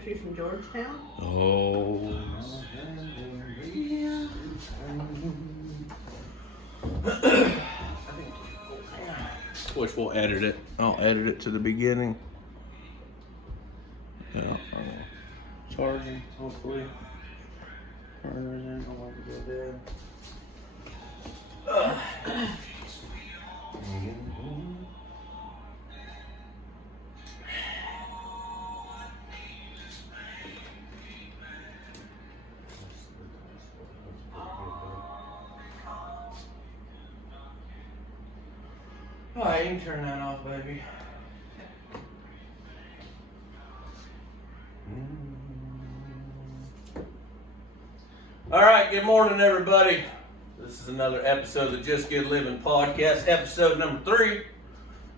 country from Georgetown. Oh. Yeah. Which we'll edit it. I'll edit it to the beginning. Yeah. Charging, hopefully. Burners in, don't want to go dead. Alright, you can turn that off, baby. Alright, good morning, everybody. This is another episode of the Just Good Living podcast, episode number 3.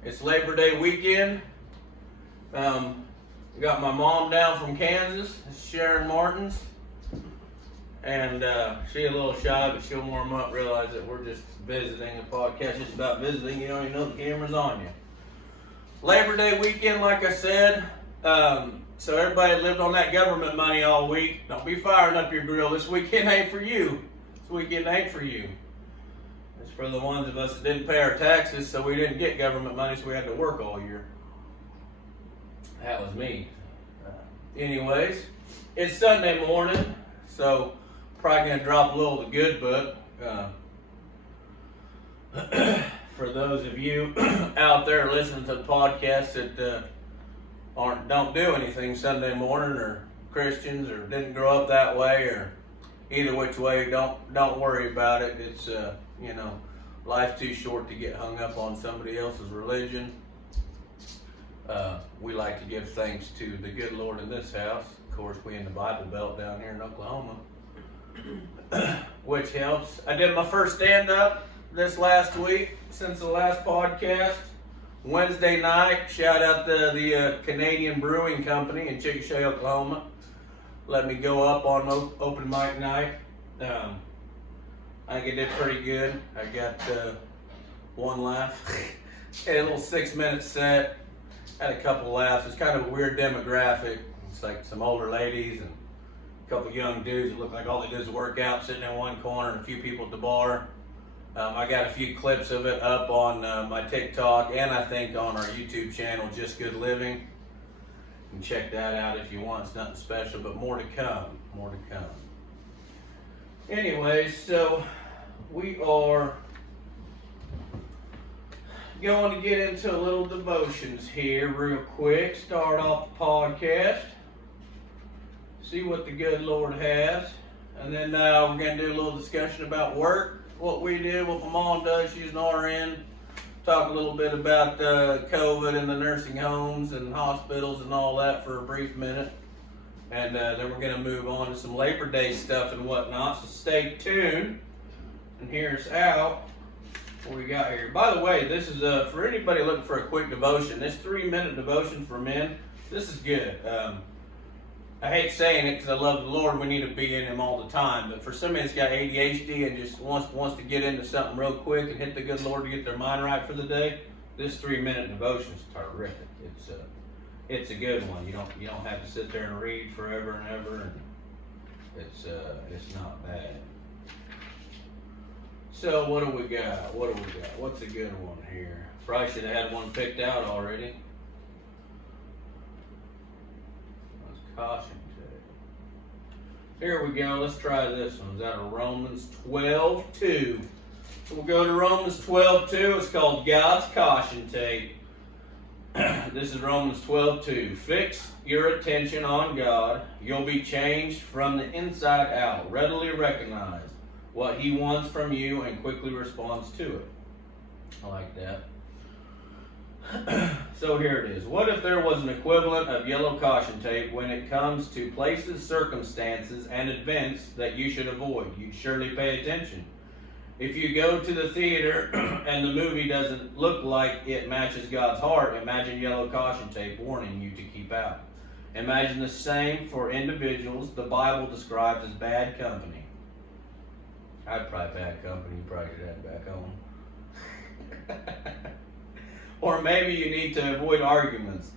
It's Labor Day weekend. Got my mom down from Kansas, it's Sharon Martins. And she's a little shy, but she'll warm up, realize that we're just visiting a podcast, just about visiting. You don't even know the camera's on you. Labor Day weekend, like I said. So everybody lived on that government money all week. Don't be firing up your grill. This weekend ain't for you. This weekend ain't for you. It's for the ones of us that didn't pay our taxes, so we didn't get government money, so we had to work all year. That was me. Anyways, it's Sunday morning, so probably gonna drop a little of the good book. For those of you out there listening to the podcast that don't do anything Sunday morning, or Christians, or didn't grow up that way, or either which way, don't worry about it. It's life's too short to get hung up on somebody else's religion. We like to give thanks to the good Lord in this house. Of course, we in the Bible Belt down here in Oklahoma, which helps. I did my first stand-up this last week since the last podcast. Wednesday night, shout out to the Canadian Brewing Company in Chickasha, Oklahoma. Let me go up on open mic night. I think I did pretty good. I got one laugh. Had a little 6-minute set. Had a couple laughs. It's kind of a weird demographic. It's like some older ladies and a couple young dudes that look like all they do is work out, sitting in one corner, and a few people at the bar. I got a few clips of it up on my TikTok, and I think on our YouTube channel, Just Good Living. You can check that out if you want. It's nothing special, but more to come. More to come. Anyways, so we are going to get into a little devotions here real quick. Start off the podcast. See what the good Lord has. And then we're going to do a little discussion about work. What we do, what my mom does, she's an RN. Talk a little bit about COVID and the nursing homes and hospitals and all that for a brief minute. And then we're going to move on to some Labor Day stuff and whatnot. So stay tuned. And here's out what we got here. By the way, this is for anybody looking for a quick devotion. This 3-minute devotion for men, this is good. I hate saying it because I love the Lord. We need to be in Him all the time. But for somebody that's got ADHD and just wants to get into something real quick and hit the good Lord to get their mind right for the day, this 3-minute devotion is terrific. It's a good one. You don't have to sit there and read forever and ever, and it's not bad. So what do we got? What's a good one here? Probably should have had one picked out already. Caution tape. Here we go. Let's try this one. It's out of Romans 12:2. So we'll go to Romans 12:2. It's called God's caution tape. This is Romans 12:2. Fix your attention on God. You'll be changed from the inside out. Readily recognize what He wants from you and quickly responds to it. I like that. So here it is. What if there was an equivalent of yellow caution tape when it comes to places, circumstances, and events that you should avoid? You'd surely pay attention. If you go to the theater and the movie doesn't look like it matches God's heart, imagine yellow caution tape warning you to keep out. Imagine the same for individuals the Bible describes as bad company. I'd probably bad company. You probably could have back home. Or maybe you need to avoid arguments.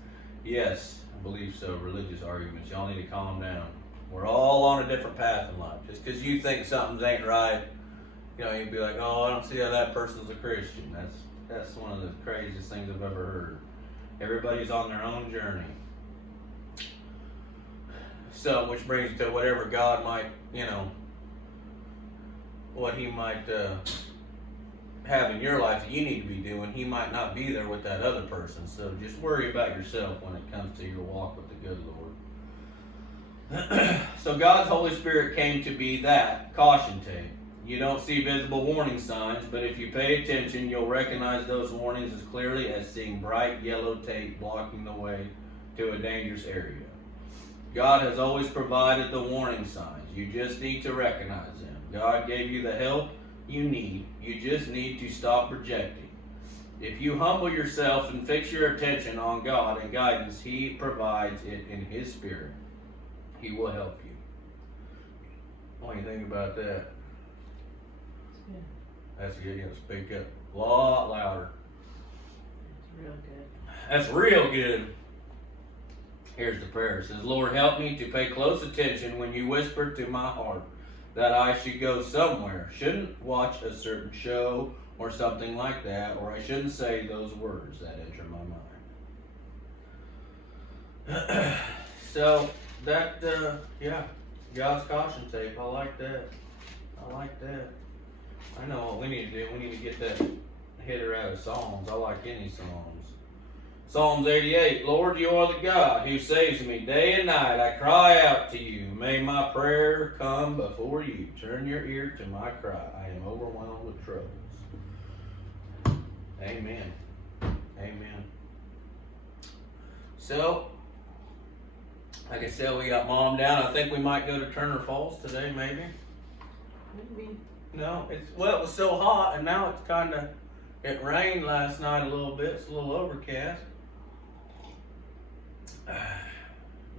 Yes, beliefs, religious arguments. Y'all need to calm down. We're all on a different path in life. Just because you think something ain't right, you'd be like, oh, I don't see how that person's a Christian. That's one of the craziest things I've ever heard. Everybody's on their own journey. So, which brings to whatever God might, what He might have in your life that you need to be doing, He might not be there with that other person. So just worry about yourself when it comes to your walk with the good Lord. So God's Holy Spirit came to be that caution tape. You don't see visible warning signs, but if you pay attention, you'll recognize those warnings as clearly as seeing bright yellow tape blocking the way to a dangerous area. God has always provided the warning signs. You just need to recognize them. God gave you the help you need. You just need to stop projecting. If you humble yourself and fix your attention on God and guidance, He provides it in His Spirit. He will help you. What do you think about that? Yeah. That's good. You got to speak up a lot louder. That's real good. That's real good. Here's the prayer. It says, Lord, help me to pay close attention when you whisper to my heart that I should go somewhere. Shouldn't watch a certain show or something like that, or I shouldn't say those words that enter my mind. So, that, God's caution tape. I like that. I know what we need to do. We need to get that hitter out of Psalms. I like any Psalms. Psalms 88, Lord, you are the God who saves me. Day and night I cry out to you. May my prayer come before you. Turn your ear to my cry. I am overwhelmed with troubles. Amen. Amen. So, like I said, we got Mom down. I think we might go to Turner Falls today, maybe. Maybe. No, it was so hot, and now it's it rained last night a little bit. It's a little overcast.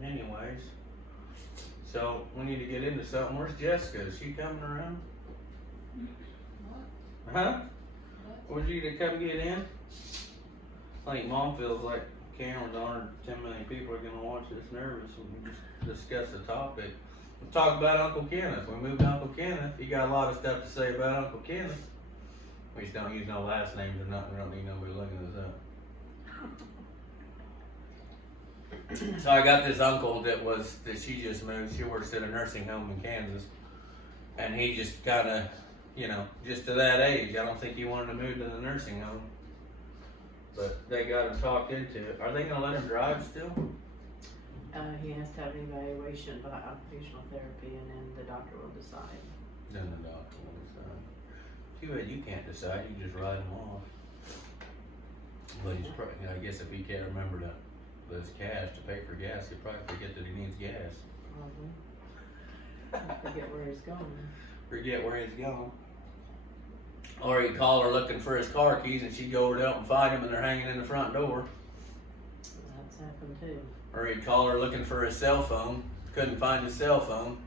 Anyways, so we need to get into something. Where's Jessica? Is she coming around? What? Huh? Would you to come get in? I think Mom feels like cameras on her. 10 million people are going to watch this nervous when we just discuss the topic. We'll talk about Uncle Kenneth. We moved to Uncle Kenneth. He got a lot of stuff to say about Uncle Kenneth. We just don't use no last names or nothing. We don't need nobody looking this up. So I got this uncle that she just moved. She works at a nursing home in Kansas. And he just kind of, just to that age. I don't think he wanted to move to the nursing home. But they got him talked into it. Are they going to let him drive still? He has to have an evaluation by occupational therapy, and then the doctor will decide. Then the doctor will decide. Too bad you can't decide. You just ride him off. But he's probably, I guess if he can't remember those cash to pay for gas, he'll probably forget that he needs gas. Probably. I forget where he's going. Forget where he's going. Or he'd call her looking for his car keys, and she'd go over to help him find them, and they're hanging in the front door. That's happened too. Or he'd call her looking for his cell phone, couldn't find his cell phone.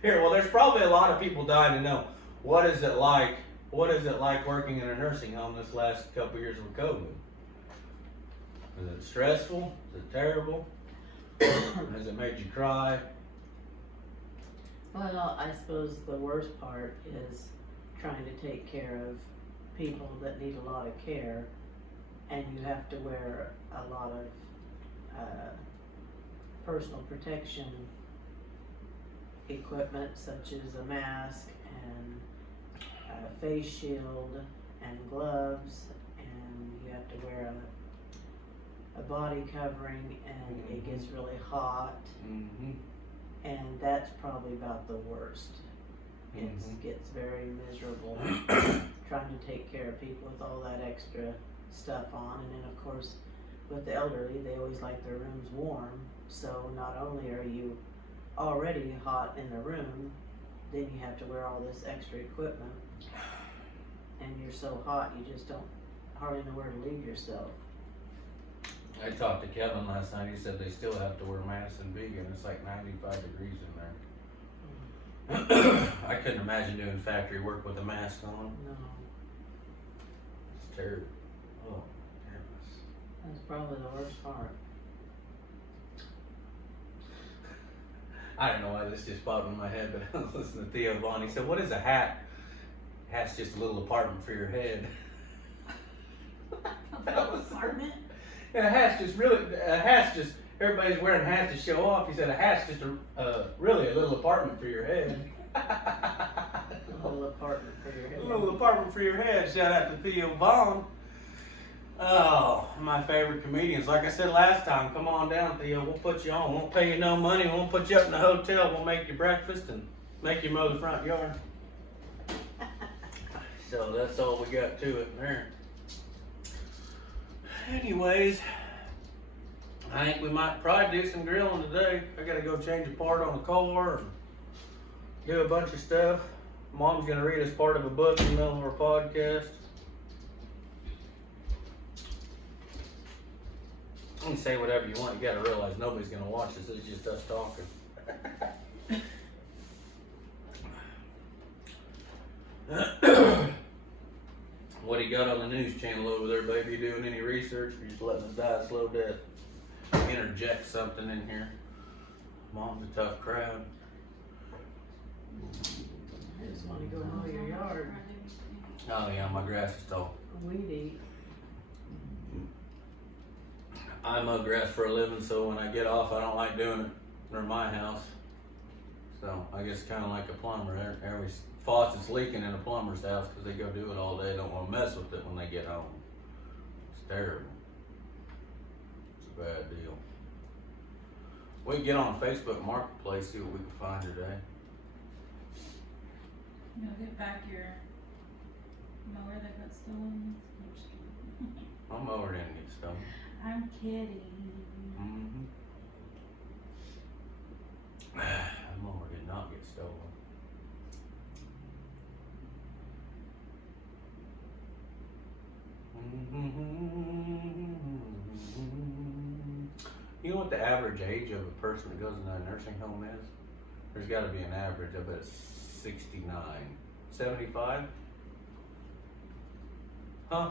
Here, well, there's probably a lot of people dying to know, what is it like working in a nursing home this last couple years with COVID? Is it stressful? Is it terrible? Has it made you cry? Well, I suppose the worst part is trying to take care of people that need a lot of care, and you have to wear a lot of personal protection equipment, such as a mask and a face shield and gloves, and you have to wear a body covering, and it gets really hot. Mm-hmm. And that's probably about the worst. It gets very miserable trying to take care of people with all that extra stuff on. And then, of course, with the elderly, they always like their rooms warm. So not only are you already hot in the room, then you have to wear all this extra equipment. And you're so hot, you just don't hardly know where to leave yourself. I talked to Kevin last night. He said they still have to wear masks in vegan. It's like 95 degrees in there. I couldn't imagine doing factory work with a mask on. No. terrible. Oh, goodness. That's probably the worst part. I don't know why this just popped in my head, but I was listening to Theo Vaughn. He said, "What is a hat? A hat's just a little apartment for your head." Apartment? Yeah, everybody's wearing hats to show off. He said a hat's just really a little apartment for your head. A little apartment for your head. A little apartment for your head. Shout out to Theo Vaughn. Oh, my favorite comedians. Like I said last time, come on down, Theo. We'll put you on. Won't pay you no money. Won't put you up in the hotel. We'll make you breakfast and make you mow the front yard. So that's all we got to it there. Anyways, I think we might probably do some grilling today. I gotta go change a part on the car and do a bunch of stuff. Mom's gonna read us part of a book in the middle of our podcast. You can say whatever you want. You gotta realize nobody's gonna watch this. It's just us talking. What do you got on the news channel over there, baby? You doing any research or just letting us die a slow death? Interject something in here. Mom's a tough crowd. I just want to go mow your yard. Oh yeah, my grass is tall. Weed eat. I mow grass for a living, so when I get off, I don't like doing it near my house. So I guess kind of like a plumber. Every faucet's leaking in a plumber's house because they go do it all day. Don't want to mess with it when they get home. It's terrible. It's a bad deal. We can get on Facebook Marketplace, see what we can find today. You'll get back your mower that got stolen. My mower didn't get stolen. I'm kidding. Mm-hmm. My mower did not get stolen. You know what the average age of a person that goes into a nursing home is? There's got to be an average. I bet it's 69. 75? Huh?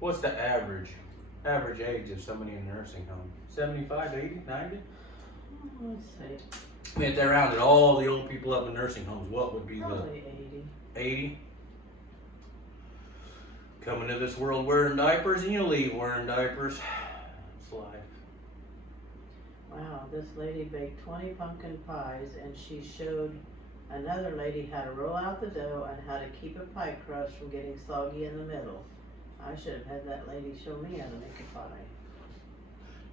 What's the average age of somebody in a nursing home? 75, 80, 90? Let's see. I mean, if they rounded all the old people up in nursing homes, what would be Probably 80. 80? Coming to this world wearing diapers and you leave wearing diapers. It's life. Wow, this lady baked 20 pumpkin pies and she showed another lady how to roll out the dough and how to keep a pie crust from getting soggy in the middle. I should have had that lady show me how to make a pie.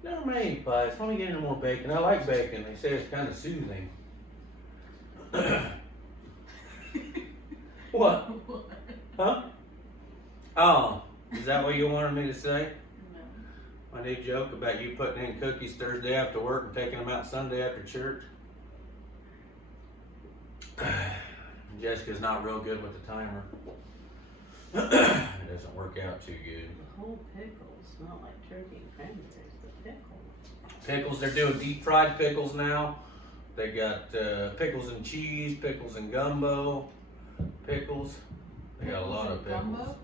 Never made any pies. Let me get into more bacon. I like bacon. They say it's kind of soothing. What? Huh? Oh, is that what you wanted me to say? No. My new joke about you putting in cookies Thursday after work and taking them out Sunday after church. Jessica's not real good with the timer. It doesn't work out too good. The whole pickle smell like turkey and cranberries. The pickle. Pickles, they're doing deep fried pickles now. They got pickles and cheese, pickles and gumbo, pickles. They got a lot of pickles. Gumbo?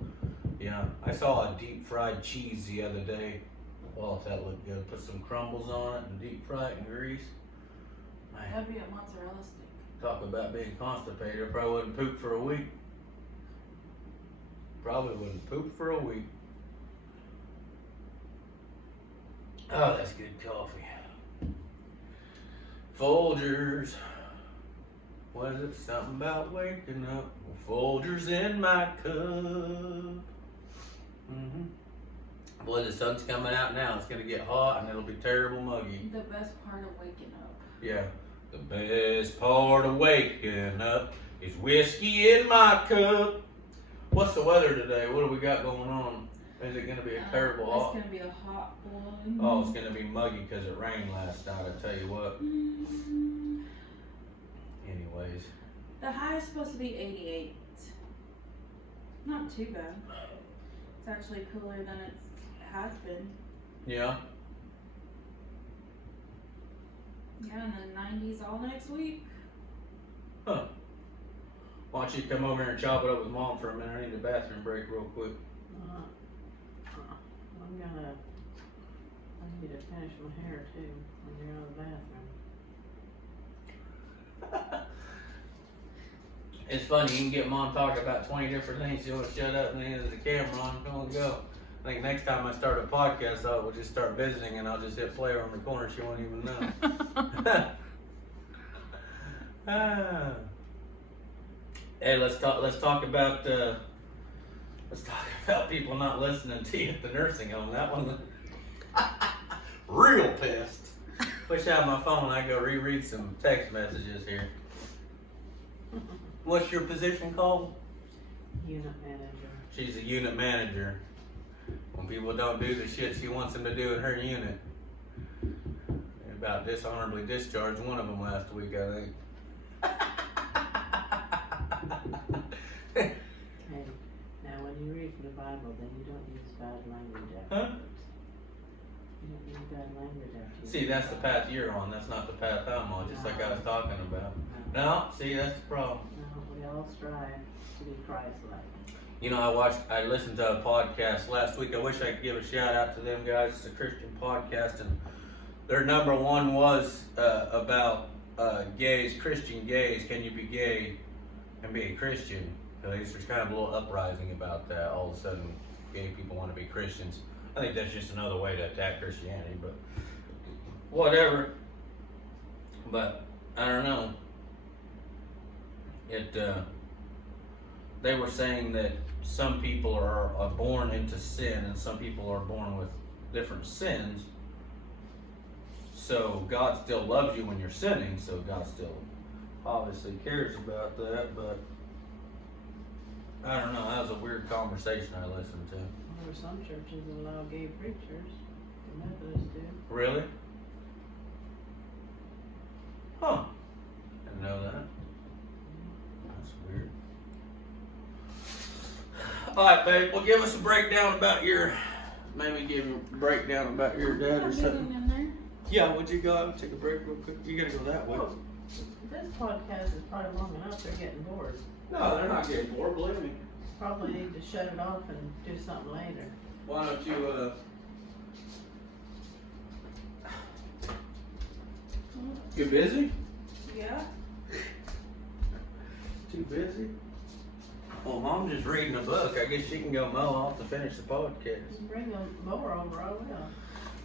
Yeah, I saw a deep fried cheese the other day. Oh, that looked good. Put some crumbles on it and deep fry it in grease. Man, That'd be a mozzarella stick. talk about being constipated. I probably wouldn't poop for a week. Probably wouldn't poop for a week. Oh, that's good coffee. Folgers. What is it? Something about waking up. Folgers in my cup. Boy, the sun's coming out now. It's gonna get hot and it'll be terrible muggy. The best part of waking up. Yeah. The best part of waking up is whiskey in my cup. What's the weather today? What do we got going on? Is it gonna be a terrible hot? It's gonna be a hot one. Oh, it's gonna be muggy because it rained last night. I tell you what. Anyways. The high is supposed to be 88. Not too bad. It's actually cooler than it has been. Yeah. Yeah, in the 90s all next week. Huh. Why don't you come over here and chop it up with Mom for a minute? I need a bathroom break real quick. I need to finish my hair too when you're out of the bathroom. It's funny, you can get Mom talking about 20 different things. She won't shut up and then there's the camera on. Come on, go. I think next time I start a podcast, we'll just start visiting and I'll just hit play on the corner. She won't even know. Hey, let's talk about people not listening to you at the nursing home. That one, real pissed. Push out my phone and I go reread some text messages here. What's your position called? Unit manager. She's a unit manager. When people don't do the shit she wants them to do in her unit. About dishonorably discharged one of them last week, I think. Hey, now when you read from the Bible, then you don't use bad language afterwards. You don't use bad language afterwards. See, that's the path you're on. That's not the path I'm on, just like I was talking about. No, see, that's the problem. No, we all strive to be Christ-like. You know, I listened to a podcast last week. I wish I could give a shout out to them guys. It's a Christian podcast, and their number one was about gays, Christian gays. Can you be gay and be a Christian? At least there's kind of a little uprising about that. All of a sudden, gay people want to be Christians. I think that's just another way to attack Christianity, but whatever. But I don't know. They were saying that some people are born into sin and some people are born with different sins. So God still loves you when you're sinning, so God still obviously cares about that, but I don't know, that was a weird conversation I listened to. Well, there are some churches that allow gay preachers. The Methodists do. Really? Huh. Didn't know that. That's weird. Alright, babe, well give us a breakdown about maybe give a breakdown about your dad or something. In there. Yeah, would you go take a break real quick? You gotta go that way. Oh, this podcast is probably long enough. They're getting bored. No, they're not getting bored, believe me. Probably need to shut it off and do something later. Why don't you, you busy? Yeah. Too busy? Well, Mom's just reading a book. I guess she can go mow off to finish the podcast. Just bring a mower over, I will.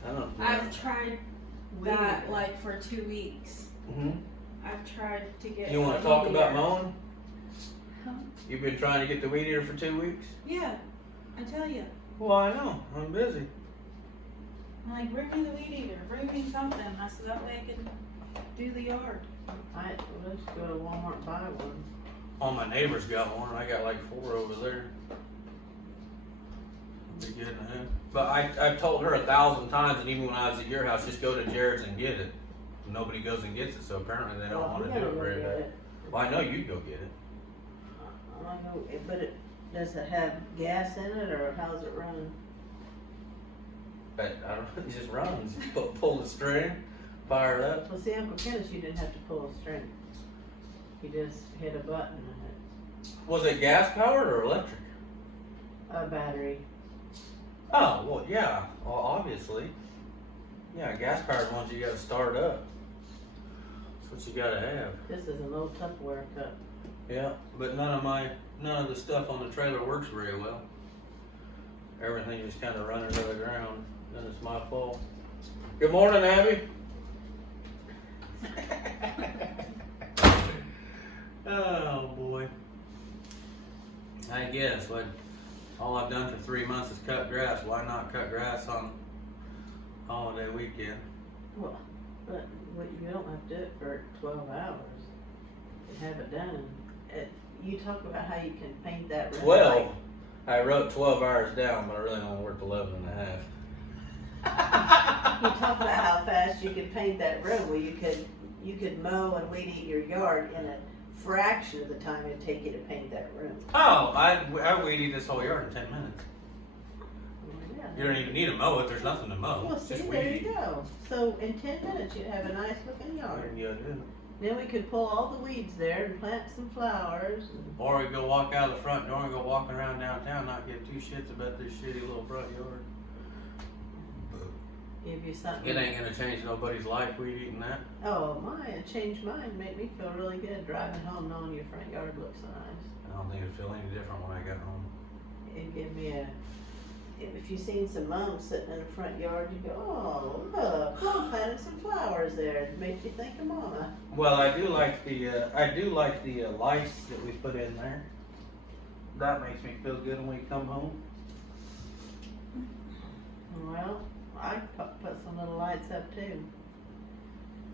I don't know. I've tried that like for 2 weeks. I've tried to get. You want to talk about mowing? Huh? You've been trying to get the weed eater for 2 weeks? Yeah, I tell you. Well, I know. I'm busy. I'm like, bring me the weed eater, bring me something. I said that way I can do the yard. Let's go to Walmart and buy one. All my neighbors got one, and I got like 4 over there. Be good in hand. But I've told her 1,000 times, and even when I was at your house, just go to Jared's and get it. Nobody goes and gets it, so apparently they don't want to do it very bad. Well, I know you'd go get it. I know, but does it have gas in it, or how's it run? But I don't know, it just runs. Pull the string, fire it up. Well, see, Uncle Kenneth, you didn't have to pull a string. You just hit a button and Was it gas powered or electric? a battery. Oh, well, yeah. Well, obviously. Yeah, gas powered ones you gotta start up. That's what you gotta have. This is an old Tupperware cup. Yeah, but none of the stuff on the trailer works very well. Everything just kind of running to the ground. Then it's my fault. Good morning, Abby. Oh boy. I guess all I've done for 3 months is cut grass. Why not cut grass on holiday weekend? Well, but you don't have to do it for 12 hours. You have it done. You talk about how you can paint that red 12. light. I wrote 12 hours down, but I really only worked 11 and a half. You talk about how fast you could paint that road. Well, you could mow and weed eat your yard in a fraction of the time it'd take you to paint that room. Oh, I weed eat this whole yard in 10 minutes. Yeah. You don't even need to mow it. There's nothing to mow. Well, It's see, just there weed you eat. go. So in 10 minutes you'd have a nice looking yard. Yeah, I do. Then we could pull all the weeds there and plant some flowers. Or we go walk out of the front door and go walking around downtown, not give two shits about this shitty little front yard. Give you something. It ain't gonna change nobody's life, weed eating that. Oh, mine changed mine. Made me feel really good driving home knowing your front yard looks so nice. I don't think it'd feel any different when I got home. It give me a. If you seen some mums sitting in the front yard, you go, oh look, Mom planted some flowers there. It makes you think of Mama. Well, I do like the lights that we put in there. That makes me feel good when we come home. Well, I put some little lights up too.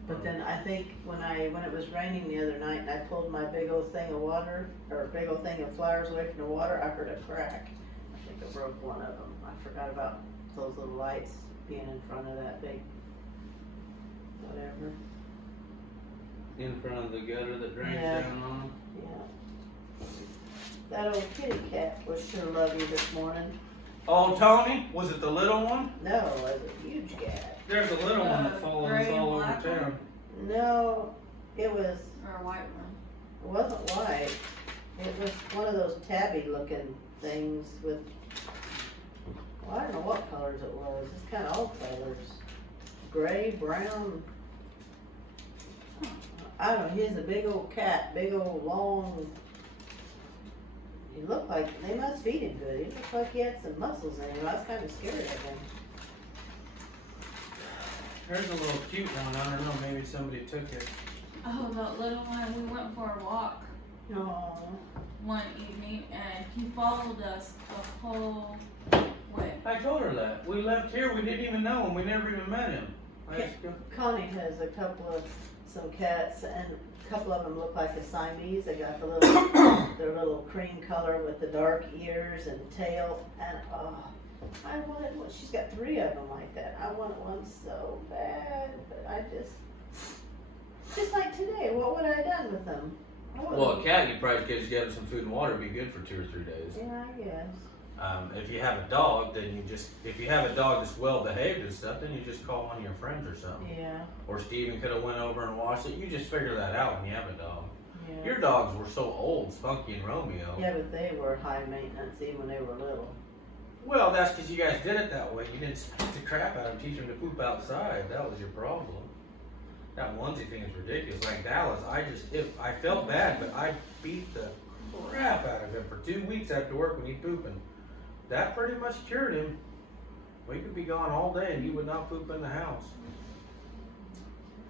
But then I think when it was raining the other night and I pulled my big old thing of water, or big old thing of flowers away from the water, I heard a crack. I think I broke one of them. I forgot about those little lights being in front of that big, whatever. In front of the gutter that drains Yeah. down on them. Yeah. That old kitty cat was sure love you this morning. Oh, Tony? Was it the little one? No, it was a huge cat. There's a little one that follows us gray and all over black town. one? No, it was. Or a white one. It wasn't white. It was one of those tabby looking things with, well, I don't know what colors it was. It's kind of all colors. Gray, brown. I don't know, he's a big old cat, big old long. He looked like, they must feed him good. He looked like he had some muscles in him. I was kind of scared of him. There's a little cute one. I don't know, maybe somebody took it. Oh, that little one. We went for a walk Aww. one evening, and he followed us the whole way. I told her that. We left here, we didn't even know him. We never even met him. Connie has some cats, and a couple of them look like a Siamese. They got the little, their little cream color with the dark ears and tail, and I wanted one. She's got 3 of them like that. I wanted one so bad, but I just like today, what would I have done with them? Well, a cat, you probably could just get him some food and water. It'd be good for 2 or 3 days. Yeah, I guess. If you have a dog, then if you have a dog that's well behaved and stuff, then you just call one of your friends or something. Yeah, Or Steven could have went over and washed it. You just figure that out when you have a dog. yeah. Your dogs were so old, Spunky and Romeo. Yeah, but they were high maintenance even when they were little. Well, that's because you guys did it that way. You didn't spank the crap out of them, teach them to poop outside. That was your problem. That onesie thing is ridiculous. Like Dallas, I felt bad, but I beat the crap out of him for 2 weeks after work when he'd pooping. That pretty much cured him. We could be gone all day and he would not poop in the house.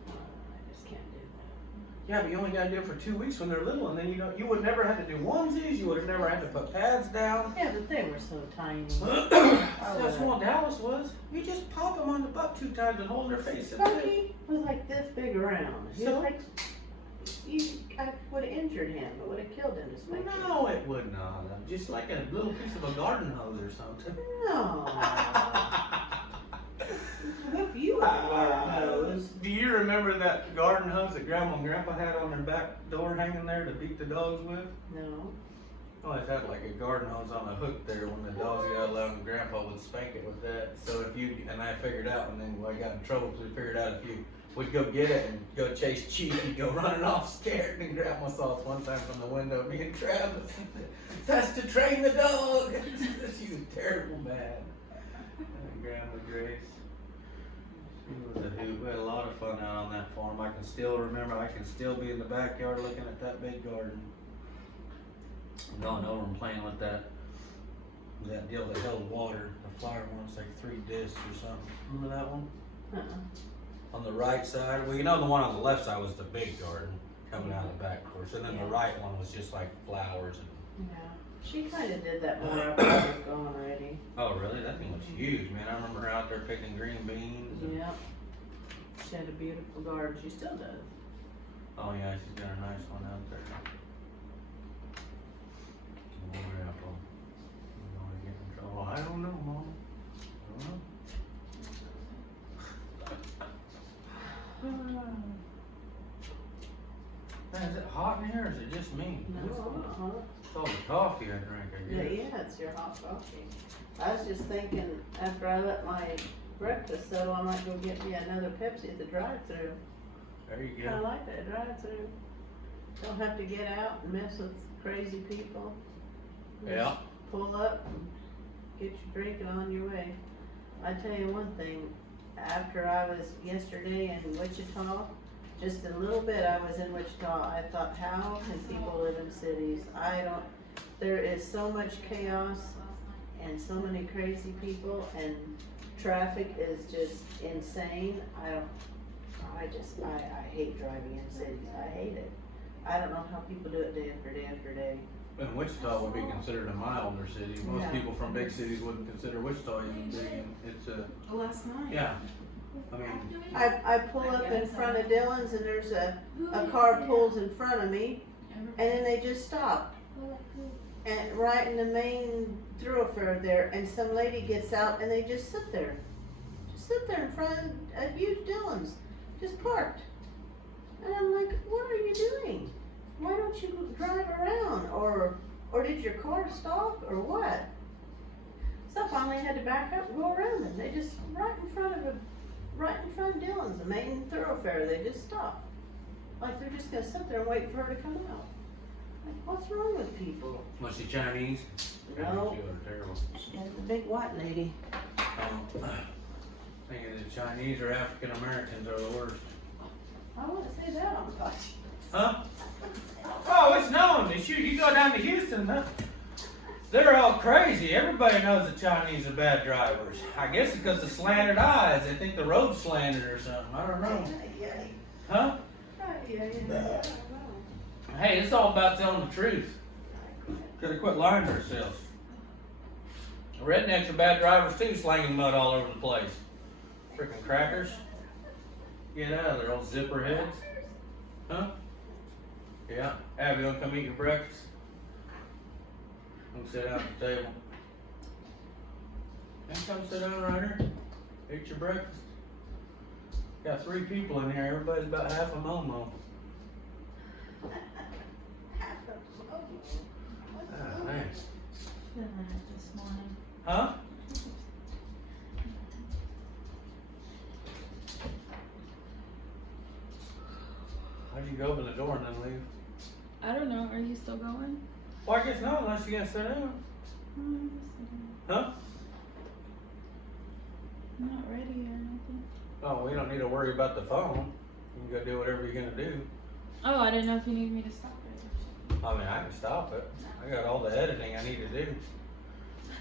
I just can't do Yeah, but you only gotta do it for 2 weeks when they're little, and then you would never have to do onesies. You would have never had to put pads down. that. Yeah, but they were so tiny. That's what Dallas was. You just pop them on the butt 2 times and hold their face. Spunky was like this big around. He was So? like, I would have injured him. It would have killed him to spank him. No, it would not. Just like a little piece of a garden hose or something. No. Look, you with a garden hose. Do you remember that garden hose that Grandma and Grandpa had on their back door hanging there to beat the dogs with? No. Always had like a garden hose on a hook there when the dogs got loud, and Grandpa would spank it with that. So and I figured out, and then I got in trouble because we figured out if you would go get it and go chase Chief, he'd go running off scared. And Grandma saw us one time from the window, me and Travis. That's to train the dog. She was terrible mad. And Grandma Grace. She was a hoot. We had a lot of fun out on that farm. I can still be in the backyard looking at that big garden. Going over and playing with that deal that held water. The flower one was like 3 discs or something. Remember that one? On the right side, well, you know the one on the left side was the big garden coming out of the back porch, and then the right one was just like flowers and. Yeah. She kind of did that more after I was gone already. Oh really? That thing was huge, man. I remember her out there picking green beans. And... Yep. She had a beautiful garden. She still does. Oh yeah, she's got a nice one out there. Oh, Grandpa. You don't wanna get in trouble. I don't know, Mom. I don't know. Man, is it hot in here or is it just me? No. It's all the coffee I drink, I Yeah, guess. yeah, it's your hot coffee. I was just thinking after I let my breakfast settle, I might go get me another Pepsi at the drive-thru. There you Kinda go. like that drive-through. Don't have to get out and mess with crazy people. Just Yeah. pull up and get your drink and on your way. I tell you one thing, after I was yesterday in Wichita, just a little bit I was in Wichita, I thought, how can people live in cities? There is so much chaos and so many crazy people and traffic is just insane. I hate driving in cities. I hate it. I don't know how people do it day after day after day. And Wichita would be considered a milder city. Most Yeah. people from big cities wouldn't consider Wichita even big. And it's Last night. yeah. I mean, I pull up in front of Dylan's and there's a car pulls in front of me and then they just stop. And right in the main thoroughfare there, and some lady gets out and they just sit there. Just sit there in front of huge Dylan's. Just parked. And I'm like, what are you doing? Why don't you drive around? Or did your car stop or what? So I finally had to back up and go around them. They just right in front of Dylan's, the main thoroughfare, they just stopped. Like they're just gonna sit there and wait for her to come out. Like, what's wrong with people? was she Chinese? No. Chinese are terrible. And the big white lady. Thinking the Chinese or African Americans are the worst. I wouldn't say that on the podcast. Huh? Oh, it's known. You go down to Houston, they're all crazy. Everybody knows the Chinese are bad drivers. I guess because of slanted eyes. They think the road's slanted or something. I don't know. Huh? Yeah. Hey, it's all about telling the truth. Gotta quit lying to ourselves. Rednecks are bad drivers too, slanging mud all over the place. Freaking crackers. Get out of there, old zipper heads. Huh? Yeah. Abby, wanna come eat your breakfast? Come sit down at the table. And come sit down right here. Eat your breakfast. Got 3 people in here. Everybody's about half a momo. Ah, man. This morning. Huh? How'd you go open the door and then leave? I don't know. Are you still going? Well, I guess not, unless you're gonna sit down. Huh? I'm not ready or anything. Oh, we don't need to worry about the phone. You can go do whatever you're gonna do. Oh, I didn't know if you needed me to stop it. I mean, I can stop it. I got all the editing I need to do.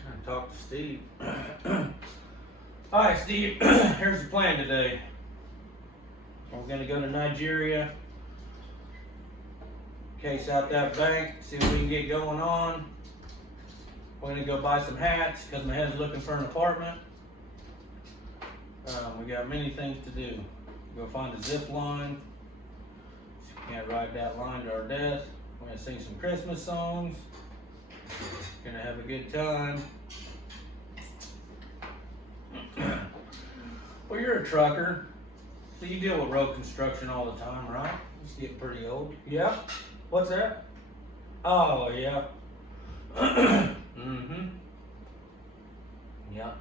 I'm gonna talk to Steve. Alright, Steve, here's the plan today. We're gonna go to Nigeria, case out that bank, see what we can get going on. We're gonna go buy some hats because my head's looking for an apartment. We got many things to do. Go find a zip line. Can't ride that line to our death. We're gonna sing some Christmas songs. Gonna have a good time. Well, you're a trucker, so you deal with road construction all the time, right? Just get pretty old. Yeah? What's that? Oh, yeah. Mm-hmm. Yeah.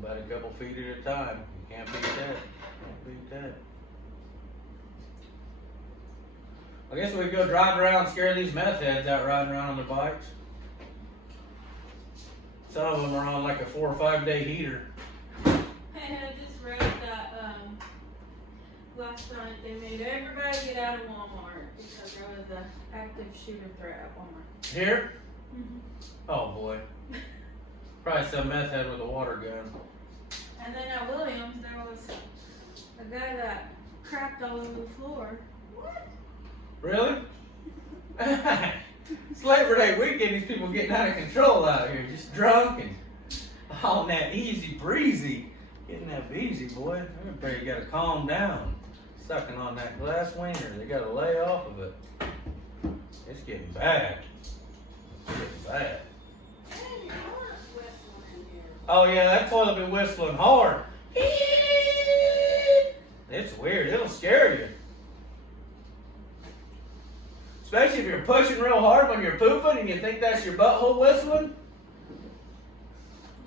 About a couple feet at a time. You can't beat that. Can't beat that. I guess we go drive around and scare these meth heads out riding around on their bikes. Some of them are on like a 4 or 5 day heater. Hey, I just read that last night they made everybody get out of Walmart because there was an active shooter threat at Walmart. Here? Mm-hmm. Oh boy. Probably some meth head with a water gun. And then at Williams, there was a guy that crapped all over the floor. What? Really? It's Labor Day weekend, these people getting out of control out here, just drunk and on that easy breezy. Getting that easy, boy. Everybody gotta calm down. Sucking on that glass wiener, they gotta lay off of it. It's getting bad. It's getting bad. Oh yeah, that toilet been whistling hard. It's weird, it'll scare you. Especially if you're pushing real hard when you're pooping and you think that's your butthole whistling.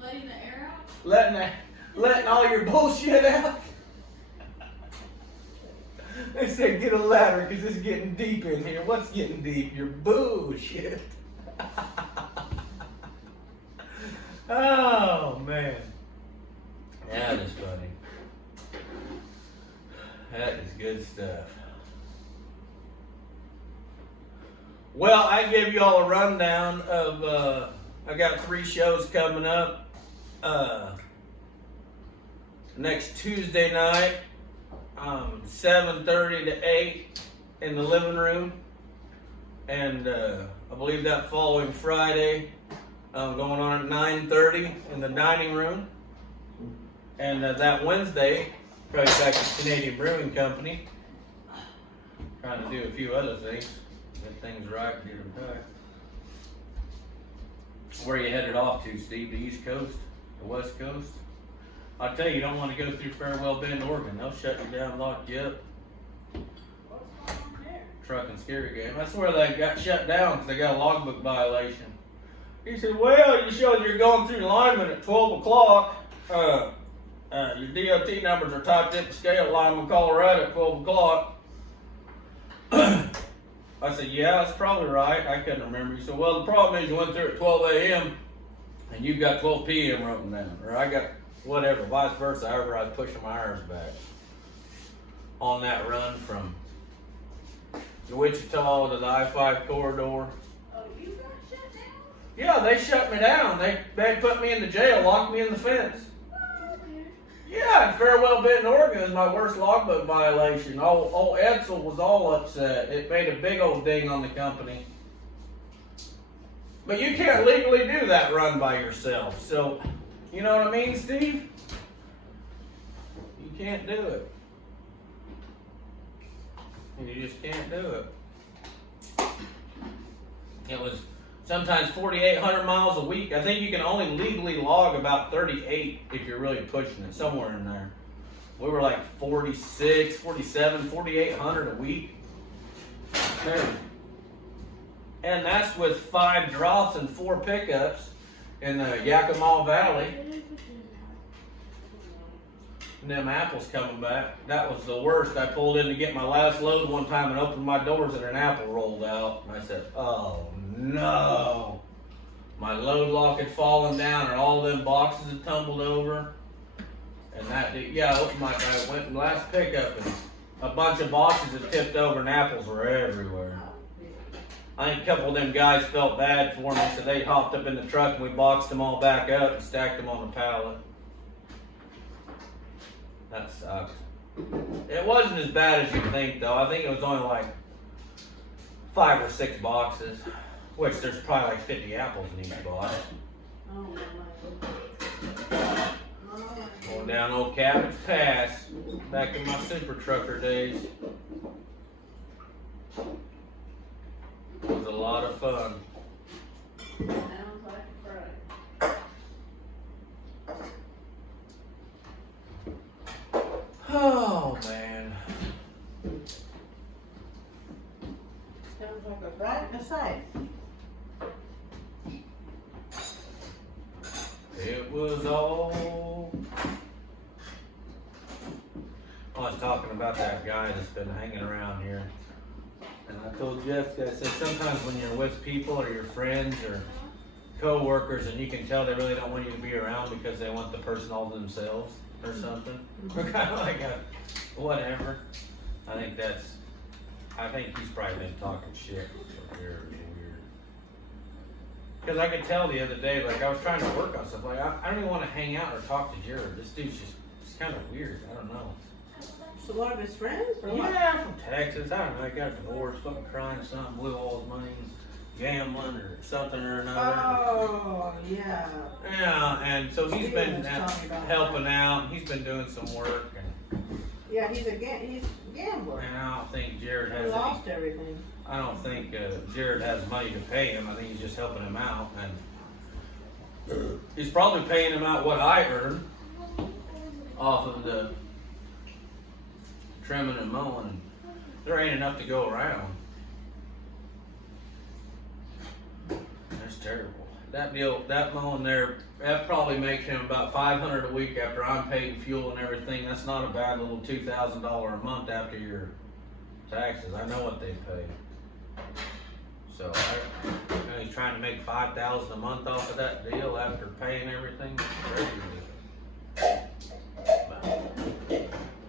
Letting the air out? Letting all your bullshit out. They said get a ladder because it's getting deep in here. What's getting deep? Your bullshit. Oh, man. That is funny. That is good stuff. Well, I gave you all a rundown of, I got 3 shows coming up. Next Tuesday night, 7:30 to 8 in the living room. And I believe that following Friday, going on at 9:30 in the dining room. And that Wednesday, probably back to Canadian Brewing Company. Trying to do a few other things. Get things right here back. Where are you headed off to, Steve? The East Coast? The West Coast? I'll tell you, you don't want to go through Farewell Bend, Oregon. They'll shut you down, lock you up. What's going on there? Truck and scary game. That's where they got shut down because they got a logbook violation. He said, well, you showed you're going through lineman at 12 o'clock. Your DOT numbers are typed in the scale, Lineman, Colorado at 12 o'clock. I said, yeah, that's probably right. I couldn't remember. He said, well, the problem is you went through at 12 a.m. and you've got 12 p.m. written down. Or I got whatever, vice versa, however I was pushing my hours back. On that run from Wichita to the I-5 corridor. Oh, you got shut down? Yeah, they shut me down. They put me in the jail, locked me in the fence. Oh, okay. Yeah, in Farewell Bend, Oregon is my worst logbook violation. Old Edsel was all upset. It made a big old ding on the company. But you can't legally do that run by yourself. So, you know what I mean, Steve? You can't do it. You just can't do it. It was sometimes 4,800 miles a week. I think you can only legally log about 38 if you're really pushing it, somewhere in there. We were like 46, 47, 4,800 a week. And that's with 5 drops and 4 pickups in the Yakima Valley. And them apples coming back. That was the worst. I pulled in to get my last load one time and opened my doors and an apple rolled out. And I said, oh no. My load lock had fallen down and all them boxes had tumbled over. And that, I opened I went last pickup and a bunch of boxes had tipped over and apples were everywhere. I think a couple of them guys felt bad for me, so they hopped up in the truck and we boxed them all back up and stacked them on the pallet. That sucked. It wasn't as bad as you'd think, though. I think it was only like 5 or 6 boxes, which there's probably like 50 apples in each box. Oh, my. Going down old Cabbage Pass, back in my super trucker days. It was a lot of fun. Sounds like a Friday. Oh, man. Sounds like a Right beside. It was all... I was talking about that guy that's been hanging around here. And I told Jessica, I said, sometimes when you're with people or your friends or co-workers and you can tell they really don't want you to be around because they want the person all to themselves or something. We're kind of like a whatever. I think he's probably been talking shit. Weird. Because I could tell the other day, like I was trying to work on stuff. Like I don't even want to hang out or talk to Jared. This dude's just kind of weird. I don't know. So one of his friends? Or what? Yeah, from Texas. I don't know. He got divorced, fucking crying or something, blew all his money, gambling or something or another. Oh, yeah. Yeah, and so he's Steven been was talking about helping that. out. He's been doing some work, Yeah, he's a gambler. and I don't think Jared He has. lost everything. I don't think Jared has money to pay him. I think he's just helping him out, and he's probably paying him out what I earn off of the trimming and mowing. There ain't enough to go around. That's terrible. That mowing there, that probably makes him about $500 a week after I'm paid fuel and everything. That's not a bad little $2,000 a month after your taxes. I know what they pay. So he's trying to make $5,000 a month off of that deal after paying everything. Crazy.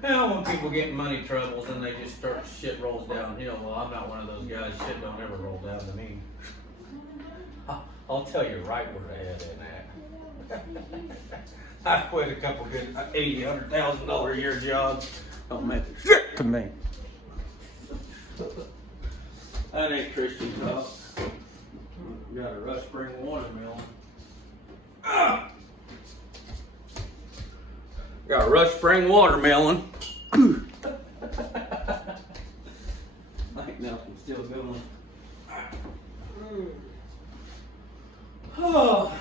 Hell, when people get in money troubles and they just start shit rolls downhill. Well, I'm not one of those guys. Shit don't ever roll down to me. I'll tell you right where the head in at. I've quit a couple good $80,000, $100,000 a year jobs. Don't matter shit to me. That ain't Christian talk. Got a Rush Spring watermelon. Got a Rush Spring watermelon. Like nothing, still going. Oh.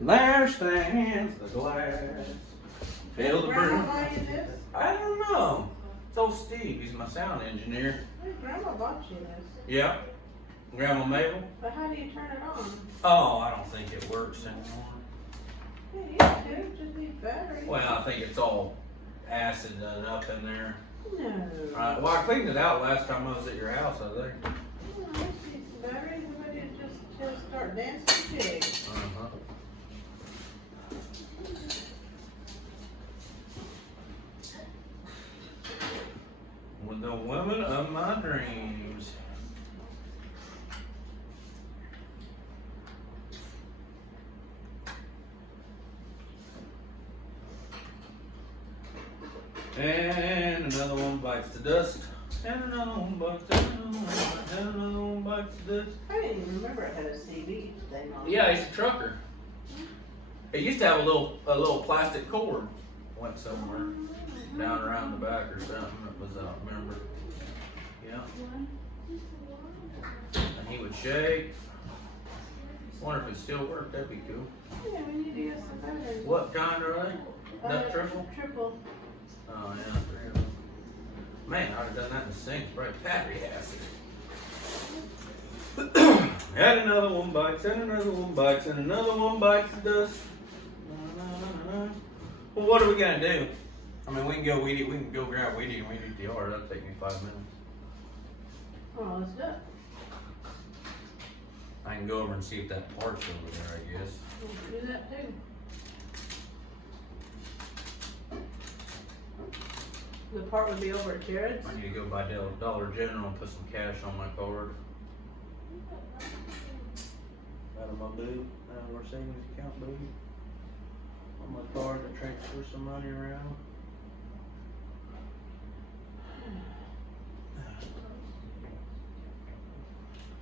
There stands the glass. Fill the broom. I don't know. It's old Steve. He's my sound engineer. Hey, Grandma bought you this. Yeah. Grandma Mabel. But how do you turn it on? Oh, I don't think it works anymore. Yeah, you do. Just need battery. Well, I think it's all acid up in there. No. Well, I cleaned it out last time I was at your house, I think. No, I see some batteries. Somebody just start dancing jig. Uh-huh. With the woman of my dreams. And another one bites the dust. And another one bites, and another one bites, and another one bites the dust. I didn't even remember it had a CD thing on it. Yeah, he's a trucker. It used to have a little plastic cord. Went somewhere down around the back or something. It was remember. Yeah. And he would shake. Wonder if it still worked. That'd be cool. Yeah, we need to get some batteries. What kind are they? That triple? Triple. Oh yeah, 3 of them. Man, I'd have done that in the sink. Probably battery acid. And another one bites, and another one bites, and another one bites the dust. Well, what are we gonna do? I mean, we can go weed eat. We can go grab weed eat and weed eat the yard. That'll take me 5 minutes. Oh, let's do it. I can go over and see if that part's over there, I guess. We'll do that too. The part would be over at Jared's. I need to go by Dollar General and put some cash on my card. Out of my boo, out of our savings account boo. On my card to transfer some money around.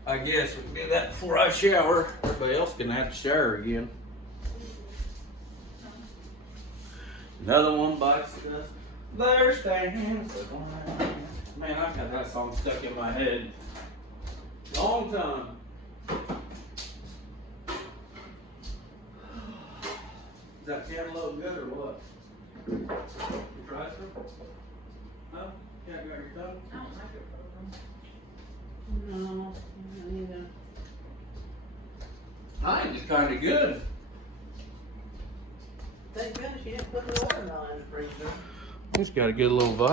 I guess we can do that before I shower. Everybody else gonna have to shower again. Another one bites the dust. There stands the glass. Man, I've got that song stuck in my head. Long time. Is that cantaloupe good or what? You tried some? No? Can't grab your tongue? I don't like it. No, I need to. Mine is kind of good. Thank goodness you didn't put the watermelon in the freezer. It's got a good little vibe.